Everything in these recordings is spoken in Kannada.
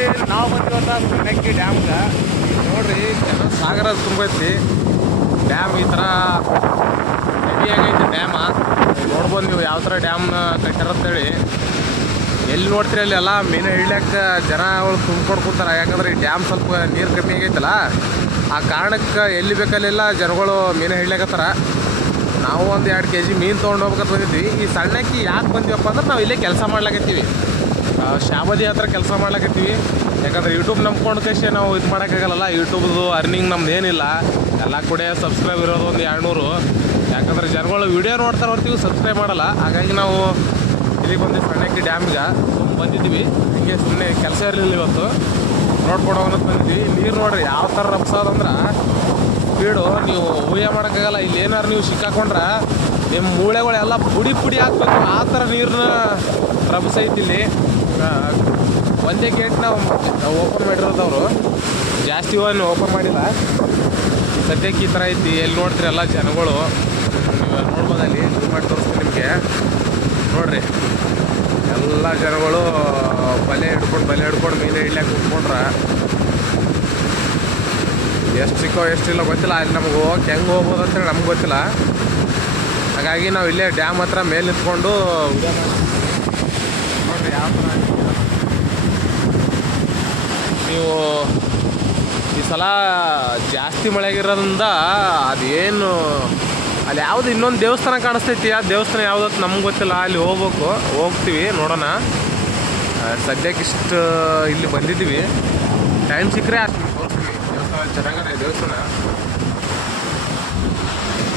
ನೋಡ್ರಿ ನಾವು ಬಂದಿವಲ್ಲ ಸಣ್ಣಕ್ಕಿ ಡ್ಯಾಮ್ಗೆ ನೋಡ್ರಿ ಜನ ಸಾಗರ ತುಂಬೈತಿ ಡ್ಯಾಮ್ ಈ ಥರ ಹೆವಿ ಆಗೈತಿ ಡ್ಯಾಮ ನೋಡ್ಬೋದು ನೀವು ಯಾವ ಥರ ಡ್ಯಾಮ್ನ ಕಟ್ಟಾರಂತೇಳಿ ಎಲ್ಲಿ ನೋಡ್ತೀರಿ ಅಲ್ಲಿ ಎಲ್ಲ? ಮೀನು ಹಿಡ್ಲಿಕ್ಕೆ ಜನಗಳು ತುಂಬ್ಕೊಂಡು ಕೂತಾರ ಯಾಕಂದ್ರೆ ಈ ಡ್ಯಾಮ್ ಸ್ವಲ್ಪ ನೀರು ಕಮ್ಮಿ ಆಗೈತಲ್ಲ. ಆ ಕಾರಣಕ್ಕೆ ಎಲ್ಲಿ ಬೇಕಲ್ಲೆಲ್ಲ ಜನಗಳು ಮೀನು ಹಿಡ್ಲಿಕತ್ತಾರ. ನಾವು ಒಂದು ಎರಡು ಕೆ ಜಿ ಮೀನು ತೊಗೊಂಡು ಹೋಗ್ಬೇಕಂತ ಬಂದಿದ್ವಿ. ಈ ಸಣ್ಣಕ್ಕಿ ಯಾಕೆ ಬಂದಿವಪ್ಪ ಅಂದ್ರೆ ನಾವು ಇಲ್ಲೇ ಕೆಲಸ ಮಾಡ್ಲಾಕತ್ತೀವಿ. ಶಾಬದಿ ಹತ್ರ ಕೆಲಸ ಮಾಡ್ಲಾಕತ್ತೀವಿ. ಯಾಕಂದ್ರೆ ಯೂಟ್ಯೂಬ್ ನಂಬ್ಕೊಂಡು ಕಷ್ಟೇ ನಾವು ಇದು ಮಾಡೋಕ್ಕಾಗಲ್ಲ ಯೂಟ್ಯೂಬ್ದು ಅರ್ನಿಂಗ್ ನಮ್ದು ಏನಿಲ್ಲ. ಎಲ್ಲ ಕೂಡ ಸಬ್ಸ್ಕ್ರೈಬ್ ಇರೋದು ಒಂದು ಎರಡುನೂರು. ಯಾಕಂದ್ರೆ ಜನಗಳು ವಿಡಿಯೋ ನೋಡ್ತಾರೆ ಬರ್ತೀವಿ ಸಬ್ಸ್ಕ್ರೈಬ್ ಮಾಡಲ್ಲ. ಹಾಗಾಗಿ ನಾವು ಇಲ್ಲಿಗೆ ಬಂದು ಸಣ್ಣಕ್ಕೆ ಡ್ಯಾಮ್ಗೆ ಬಂದಿದ್ವಿ ಹಿಂಗೆ ಸುಮ್ಮನೆ ಕೆಲಸ ಇರಲಿಲ್ಲ ಇವತ್ತು. ನೋಡ್ಕೊಂಡು ಹೋಗೋಣ ಬಂದಿದ್ವಿ ನೀರು ನೋಡ್ರಿ ಯಾವ ಥರ ರಪ್ಸೋದಂದ್ರೆ ಸ್ಪೀಡು ನೀವು ಊಹೆ ಮಾಡೋಕ್ಕಾಗಲ್ಲ. ಇಲ್ಲಿ ಏನಾರು ನೀವು ಸಿಕ್ಕಾಕೊಂಡ್ರೆ ನಿಮ್ಮ ಮೂಳೆಗಳೆಲ್ಲ ಪುಡಿ ಪುಡಿ ಹಾಕ್ಬೇಕು ಆ ಥರ ನೀರನ್ನ ರಭಸೈತಿ ಇಲ್ಲಿ. ಒಂದೇ ಗೇಟ್ನ ಓಪನ್ ಮಾಡಿರೋದವರು. ಜಾಸ್ತಿ ಒಂದು ಓಪನ್ ಮಾಡಿಲ್ಲ. ಸದ್ಯಕ್ಕೆ ಈ ಥರ ಐತಿ. ಎಲ್ಲಿ ನೋಡ್ತೀರಿ ಎಲ್ಲ ಜನಗಳು? ನೋಡ್ಬೋದು ಅಲ್ಲಿ ಮಾಡಿ ತೋರಿಸ್ತೀನಿ ನಿಮಗೆ. ನೋಡ್ರಿ. ಎಲ್ಲ ಜನಗಳು, ಬಲೆ ಹಿಡ್ಕೊಂಡು ಬಲೆ ಹಿಡ್ಕೊಂಡು ಮೀನು ಇಡ್ಲಾಕೆ ಕುತ್ಕೊಂಡ್ರೆ. ಎಷ್ಟು ಸಿಕ್ಕೋ ಎಷ್ಟಿಲ್ಲ ಗೊತ್ತಿಲ್ಲ. ಅಲ್ಲಿ ನಮ್ಗೆ ಹೋಗಕ್ಕೆ ಹೆಂಗೆ ಹೋಗ್ಬೋದು ಅಂತೇಳಿ ನಮ್ಗೆ ಗೊತ್ತಿಲ್ಲ. ಹಾಗಾಗಿ ನಾವು ಇಲ್ಲೇ ಡ್ಯಾಮ್ ಹತ್ರ ಮೇಲೆ ನಿಂತ್ಕೊಂಡು video ಮಾಡ್ತೀವಿ. ನೋಡ್ರಿ ಯಾವ ಥರ ಆಗಿದೆ. ನೀವು ಈ ಸಲ ಜಾಸ್ತಿ ಮಳೆಗಿರೋದ್ರಿಂದ ಅದೇನು ಅಲ್ಲಿ ಯಾವುದು ಇನ್ನೊಂದು ದೇವಸ್ಥಾನ ಕಾಣಿಸ್ತೈತಿ, ಆ ದೇವಸ್ಥಾನ ಯಾವ್ದು ನಮ್ಗೆ ಗೊತ್ತಿಲ್ಲ, ಅಲ್ಲಿ ಹೋಗ್ಬೇಕು, ಹೋಗ್ತೀವಿ, ನೋಡೋಣ. ಸದ್ಯಕ್ಕಿಷ್ಟು ಇಲ್ಲಿ ಬಂದಿದ್ದೀವಿ. ಟೈಮ್ ಸಿಕ್ಕರೆ ದೇವಸ್ಥಾನ ಚೆನ್ನಾಗಿದೆ, ದೇವಸ್ಥಾನ.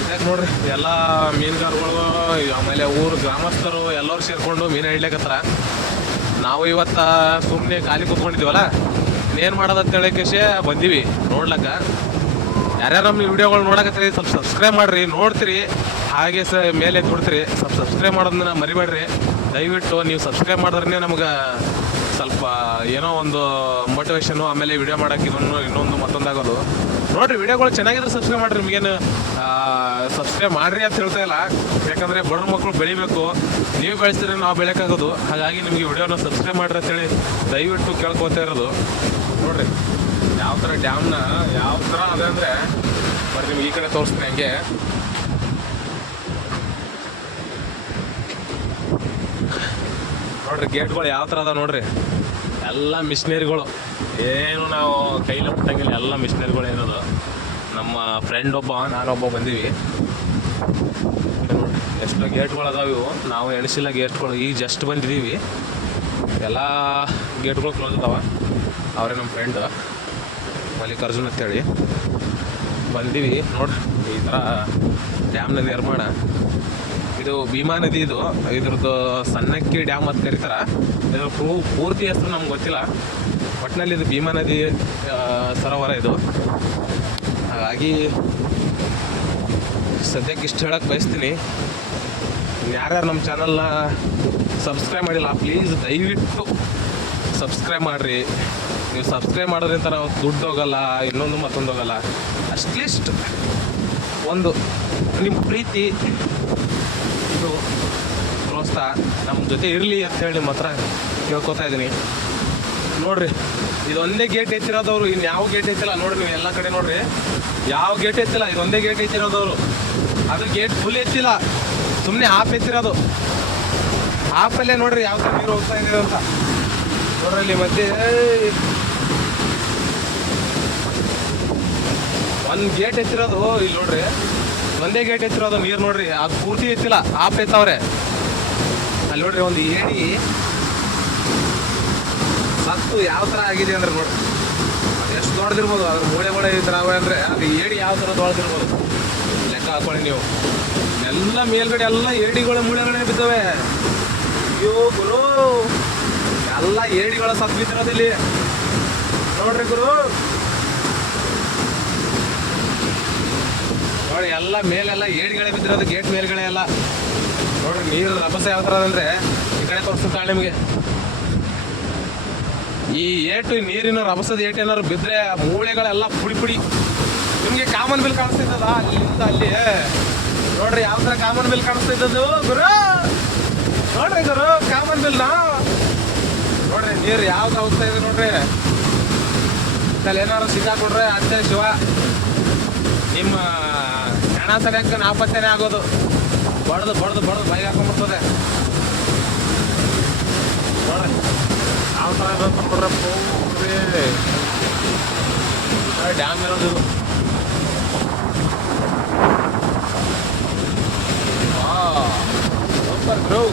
ಇದಾಗ್ ನೋಡ್ರಿ, ಎಲ್ಲ ಮೀನುಗಾರಗಳು, ಆಮೇಲೆ ಊರು ಗ್ರಾಮಸ್ಥರು ಎಲ್ಲರೂ ಸೇರಿಕೊಂಡು ಮೀನು ಹಿಡ್ಲಿಕತ್ತಾರ ನಾವು ಇವತ್ತ ಸುಮ್ಮನೆ ಖಾಲಿ ಕೂತ್ಕೊಂಡಿದ್ದೀವಲ್ಲ? ಏನು ಮಾಡೋದಂತ ಹೇಳಕ್ಕೆ ಬಂದೀವಿ. ನೋಡ್ಲಕ್ಕ? ಯಾರ್ಯಾರು ನಮ್ಮ ವಿಡಿಯೋಗಳು ನೋಡಕತ್ತೀರಿ, ಸ್ವಲ್ಪ ಸಬ್ಸ್ಕ್ರೈಬ್ ಮಾಡ್ರಿ, ನೋಡ್ತೀರಿ. ಹಾಗೆ ಸ ಮೇಲೆ ಕೊಡ್ತೀರಿ ಸ್ವಲ್ಪ ಸಬ್ಸ್ಕ್ರೈಬ್ ಮಾಡೋದನ್ನ ಮರಿಬೇಡ್ರಿ. ದಯವಿಟ್ಟು ನೀವು ಸಬ್ಸ್ಕ್ರೈಬ್ ಮಾಡಿದ್ರೆ ನಮ್ಗೆ ಸ್ವಲ್ಪ ಏನೋ ಒಂದು ಮೋಟಿವೇಶನು ಆಮೇಲೆ ವಿಡಿಯೋ ಮಾಡೋಕೆ ಇನ್ನೊಂದು ಇನ್ನೊಂದು ಮತ್ತೊಂದಾಗೋದು. ನೋಡ್ರಿ ವಿಡಿಯೋಗಳು ಚೆನ್ನಾಗಿದ್ರೆ ಸಬ್ಸ್ಕ್ರೈಬ್ ಮಾಡ್ರಿ, ನಿಮಗೇನು ಸಬ್ಸ್ಕ್ರೈಬ್ ಮಾಡ್ರಿ ಅಂತ ಹೇಳ್ತಾ ಇಲ್ಲ. ಯಾಕಂದರೆ ಬಡ ಮಕ್ಕಳು ಬೆಳಿಬೇಕು. ನೀವು ಬೆಳೆಸಿದ್ರೆ ನಾವು ಬೆಳೆಯೋಕ್ಕಾಗೋದು ಹಾಗಾಗಿ ನಿಮಗೆ ವಿಡಿಯೋನ ಸಬ್ಸ್ಕ್ರೈಬ್ ಮಾಡ್ರಿ ಅಂತೇಳಿ ದಯವಿಟ್ಟು ಕೇಳ್ಕೊತಾ ಇರೋದು. ನೋಡ್ರಿ ಯಾವ ಥರ ಡ್ಯಾಮ್ನ ಯಾವ ಥರ ಅದ ಅಂದರೆ ಬಟ್ ನಿಮ್ಗೆ ಈ ಕಡೆ ತೋರಿಸ್ತೀನಿ ಹಂಗೆ. ನೋಡ್ರಿ, ಗೇಟ್ಗಳು ಯಾವ ಥರ ಅದ ನೋಡ್ರಿ? ಎಲ್ಲ ಮಿಷನರಿಗಳು ಏನು ನಾವು ಕೈಲಿ ಮುಟ್ಟಂಗಿಲ್ಲ, ಎಲ್ಲ ಮಿಷನರಿಗಳು ಇರೋದು ನಮ್ಮ ಫ್ರೆಂಡ್ ಒಬ್ಬ, ನಾನೊಬ್ಬ ಬಂದೀವಿ. ಎಷ್ಟು ಗೇಟ್ಗಳು ಅದಾವೆ ಇವು. ನಾವು ಎಣಿಸಿಲ್ಲ ಗೇಟ್ಗಳು, ಈಗ ಜಸ್ಟ್ ಬಂದಿದ್ದೀವಿ ಎಲ್ಲ ಗೇಟ್ಗಳು ಕ್ಲೋಸ್ ಅದಾವ. ಅವರೇ ನಮ್ಮ ಫ್ರೆಂಡ್ ಮಲ್ಲಿಕಾರ್ಜುನ್ ಅಂತೇಳಿ. ಬಂದೀವಿ, ನೋಡ್ರಿ, ಈ ಥರ ಡ್ಯಾಮ್ನ ನಿರ್ಮಾಣ. ಇದು ಭೀಮಾ ನದಿ ಇದು. ಇದ್ರದ್ದು ಸಣ್ಣಕ್ಕಿ ಡ್ಯಾಮ್ ಅಂತ ಕರೀತಾರ. ಇದ್ರ ಪೂರ್ತಿ ಹೆಸರು ನಮ್ಗೆ ಗೊತ್ತಿಲ್ಲ. ಒಟ್ಟಿನಲ್ಲಿ ಇದು ಭೀಮಾ ನದಿ ಸರೋವರ ಇದು. ಹಾಗಾಗಿ ಸದ್ಯಕ್ಕೆ ಇಷ್ಟು ಹೇಳಕ್ಕೆ ಬಯಸ್ತೀನಿ. ಯಾರ್ಯಾರು ನಮ್ಮ ಚಾನಲ್ನ ಸಬ್ಸ್ಕ್ರೈಬ್ ಮಾಡಿಲ್ಲ, ಪ್ಲೀಸ್ ದಯವಿಟ್ಟು ಸಬ್ಸ್ಕ್ರೈಬ್ ಮಾಡಿರಿ. ನೀವು ಸಬ್ಸ್ಕ್ರೈಬ್ ಮಾಡೋದ್ರಿಂದ ನಾವು ದುಡ್ಡು ಹೋಗಲ್ಲ, ಇನ್ನೊಂದು ಮತ್ತೊಂದು ಹೋಗಲ್ಲ. ಅಟ್ಲೀಸ್ಟ್ ಒಂದು ನಿಮ್ಮ ಪ್ರೀತಿ ಇದು ದೋಸ್ತ ನಮ್ಮ ಜೊತೆ ಇರಲಿ ಅಂತ ಹೇಳಿ ನಿಮ್ಮ ಹತ್ರ ಕೇಳ್ಕೊತಾ ಇದ್ದೀನಿ ನೋಡ್ರಿ, ಇದೊಂದೇ ಗೇಟ್ ಎತ್ತಿರೋದವ್ರು ಇನ್ನು ಯಾವ ಗೇಟ್ ಹೆಚ್ಚಿಲ್ಲ ನೋಡ್ರಿ ನೀವು ಎಲ್ಲ ಕಡೆ ನೋಡ್ರಿ. ಯಾವ ಗೇಟ್ ಎತ್ತಿಲ್ಲ, ಇದೊಂದೇ ಗೇಟ್ ಎತ್ತಿರೋದವ್ರು. ಅದು ಗೇಟ್ ಫುಲ್ ಎತ್ತಿಲ್ಲ ಸುಮ್ಮನೆ ಹಾಫ್ ಎತ್ತಿರೋದು. ಹಾಫಲ್ಲೇ ನೋಡ್ರಿ ಯಾವ ಥರ ನೀರು ಹೋಗ್ತಾ ಇದೆ ಅಂತ. ನೋಡ್ರಿ ಇಲ್ಲಿ ಮಧ್ಯೆ ಒಂದು ಗೇಟ್ ಎತ್ತಿರೋದು, ಇಲ್ಲಿ ನೋಡ್ರಿ. ಒಂದೇ ಗೇಟ್ ಎತ್ತಿರೋದು ನೀರು ನೋಡ್ರಿ, ಅದು ಪೂರ್ತಿ ಎತ್ತಿಲ್ಲ ಆಫ್ ಎತ್ತವ್ರೆ. ಅಲ್ಲಿ ನೋಡ್ರಿ ಒಂದು ಏಣಿ. ಸತ್ತು ಯಾವ ಥರ ಆಗಿದೆ ಅಂದ್ರೆ ನೋಡ್ರಿ. ಅದು ಎಷ್ಟು ದೊಡ್ಡದಿರ್ಬೋದು, ಅದ್ರ ಮೂಳೆ ಮೂಳೆ ಈ ಥರ ಅಂದ್ರೆ ಅಂದರೆ, ಅದು ಏಡಿ ಯಾವ ಥರ ದೊಡ್ಡದಿರ್ಬೋದು. ಲೆಕ್ಕ ಹಾಕೊಳ್ಳಿ ನೀವು. ಎಲ್ಲ ಮೇಲ್ಗಡೆ ಎಲ್ಲ ಏಡಿಗಳು ಮೂಳೆಗಳೇ ಬಿದ್ದಾವೆ. ಅಯ್ಯೋ, ಗುರು. ಎಲ್ಲ ಏಡಿಗಳ ಸತ್ತು ಬಿದ್ದಿರೋದಿಲ್ಲಿ ನೋಡ್ರಿ ಗುರು. ನೋಡಿ, ಎಲ್ಲ ಮೇಲೆಲ್ಲ ಏಡಿಗಳೇ ಬಿದ್ದಿರೋದು, ಗೇಟ್ ಮೇಲ್ಗಡೆ ಎಲ್ಲ. ನೋಡಿ ನೀರು ರಭಸ ಯಾವ ಥರ ಅಂದರೆ ಈ ಕಡೆ ತೋರಿಸ್ತಾಳೆ ನಿಮಗೆ. ಈ ಏಟು ನೀರಿನ ರಭಸದ ಏಟು ಏನಾದ್ರು ಬಿದ್ರೆ ಆ ಮೂಳೆಗಳೆಲ್ಲ ಪುಡಿ ಪುಡಿ. ನಿಮಗೆ ಕಾಮನ್ ಬಿಲ್ ಕಾಣಿಸ್ತಿದ್ದಲ್ಲ ಅಲ್ಲಿಂದ ಅಲ್ಲಿ ನೋಡ್ರಿ, ಯಾವ ಥರ ಕಾಮನ್ ಬಿಲ್ ಕಾಣಿಸ್ತಿದ್ದದು ಗುರು! ನೋಡ್ರಿ, ಗುರು ಕಾಮನ್ ಬಿಲ್ ನಾ. ನೋಡ್ರಿ, ನೀರು ಯಾವ್ದು ಹೋಗ್ತಾ ಇದೆ ನೋಡ್ರಿ. ಅಲ್ಲಿ ಏನಾದ್ರು ಸಿಕ್ಕಾಕೊಡ್ರೆ ಅಂತೆ ಶಿವ. ನಿಮ್ಮ ಹೆಣ ಸರಿಯಾಗಿ ನಾಪತ್ತೇನೆ ಆಗೋದು. ಬಡ್ದು ಬಡ್ದು ಬಡ್ದು ಬೈಕ್ ಹಾಕೊಂಡ್ಬಿಡ್ತದೆ. ಡ್ಯಾಮ್ ಇರೋದು ಸೂಪರ್ ಗ್ರೌ